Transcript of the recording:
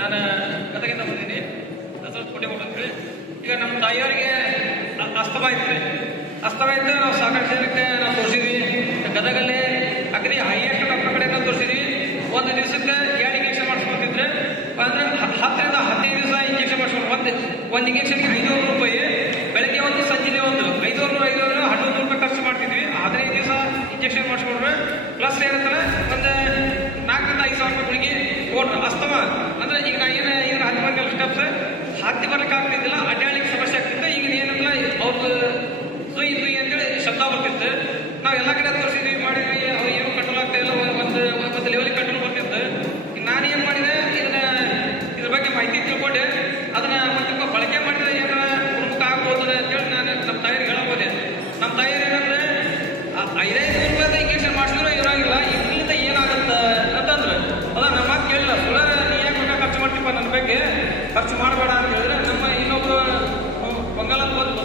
ನಾನು ಗದಗಿಂದ ಬಂದೀನಿ, ಸ್ವಲ್ಪ ಕೋಟೆ ಅಂತೇಳಿ. ಈಗ ನಮ್ಮ ತಾಯಿಯವರಿಗೆ ಅಸ್ತಮ ಇತ್ತು. ಅಸ್ತಮ ಇತ್ತು, ನಾವು ಸಾಕಷ್ಟು ಜನಕ್ಕೆ ನಾವು ತೋರಿಸಿದ್ವಿ. ಗದಗಲ್ಲಿ ಅಗ್ರಿ ಹೈಯೆಸ್ಟ್ ಡಾಕ್ಟರ್ ಕಡೆ ತೋರಿಸಿದ್ವಿ. ಒಂದು ದಿವಸಕ್ಕೆ 2 ಇಂಜೆಕ್ಷನ್ ಮಾಡಿಸ್ಕೊತಿದ್ರೆ ಅಂದರೆ 10 ರಿಂದ 15 ದಿವಸ ಇಂಜೆಕ್ಷನ್ ಮಾಡಿಸ್ಕೊಂಡು ಒಂದು ಇಂಜೆಕ್ಷನ್ಗೆ 500 ರೂಪಾಯಿ. ಬೆಳಗ್ಗೆ ಒಂದು ಸಂಜೆ ಒಂದು 500 1100 ರೂಪಾಯಿ ಖರ್ಚು ಮಾಡ್ತಿದ್ವಿ. 15 ದಿವಸ ಇಂಜೆಕ್ಷನ್ ಮಾಡಿಸ್ಕೊಂಡ್ರೆ ಪ್ಲಸ್ ಏನಂತಾರೆ ಒಂದು 4 ರಿಂದ 5 ಸಾವಿರ ರೂಪಾಯಿ ಗುಳಿಗೆ ಕೊಡ್ರಿ. ಅಸ್ತಮ ಅಂದರೆ ಈಗ ನಾ ಏನು ಇದ್ರ ಹತ್ತಿ ಬರ್ಲಿಕ್ಕೆ ಸ್ಟೆಪ್ಸ್ ಹತ್ತಿ ಬರ್ಲಿಕ್ಕೆ ಆಗ್ತಿದ್ದಿಲ್ಲ, ಅಡ್ಡಾಡ್ಲಿಕ್ಕೆ ಸಮಸ್ಯೆ ಆಗ್ತಿತ್ತು. ಈಗ ಏನಂದ್ರೆ ಅವ್ರದ್ದು ಸುಯಿ ಅಂತೇಳಿ ಶಬ್ದ ಬರ್ತಿತ್ತು. ನಾವು ಎಲ್ಲ ಕಡೆ ತೋರಿಸಿದ್ವಿ, ಮಾಡಿದ್ವಿ, ಅವ್ರು ಏನು ಕಂಟ್ರೋಲ್ ಆಗ್ತಾ ಇಲ್ಲ, ಒಂದು ಲೆವೆಲಿಗೆ ಕಂಟ್ರೋಲ್ ಬರ್ತಿತ್ತು. ಈಗ ನಾನು ಏನು ಮಾಡಿದೆ, ಇದ್ರ ಬಗ್ಗೆ ಮಾಹಿತಿ ತಿಳ್ಕೊಂಡೆ, ಅದನ್ನ ಮತ್ತೆ ಬಳಕೆ ಮಾಡಿದ್ರೆ ಏನಾರ ಗುಣಮುಖ ಆಗ್ಬೋದು ಅಂತೇಳಿ ನಾನು ನಮ್ಮ ತಾಯಿಗೆ ಹೇಳಬಹುದೆ. ನಮ್ಮ ತಾಯಿಯರು ಏನಂದ್ರೆ 500 ರೂಪಾಯಿ ಇಂಜೆಕ್ಷನ್ ಮಾಡಿಸಿದ್ರು ಇರೋಂಗಿಲ್ಲ, ಇದರಿಂದ ಏನಾಗುತ್ತೆ ಅಂತಂದ್ರೆ ಅದ ನಮ್ಮ ಮಾತು ಕೇಳಿಲ್ಲ. ಸುಳ್ಳ ನೀ ಯಾಕೆ ರೊಕ್ಕ ಖರ್ಚು ಮಾಡ್ತೀಪ್ಪ, ನನ್ನ ಬಗ್ಗೆ ಖರ್ಚು ಮಾಡಬೇಡ ಅಂತ ಹೇಳಿದ್ರೆ ನಮ್ಮ ಇನ್ನೊಬ್ರು ಬಂಗಾಲ ಬಂದು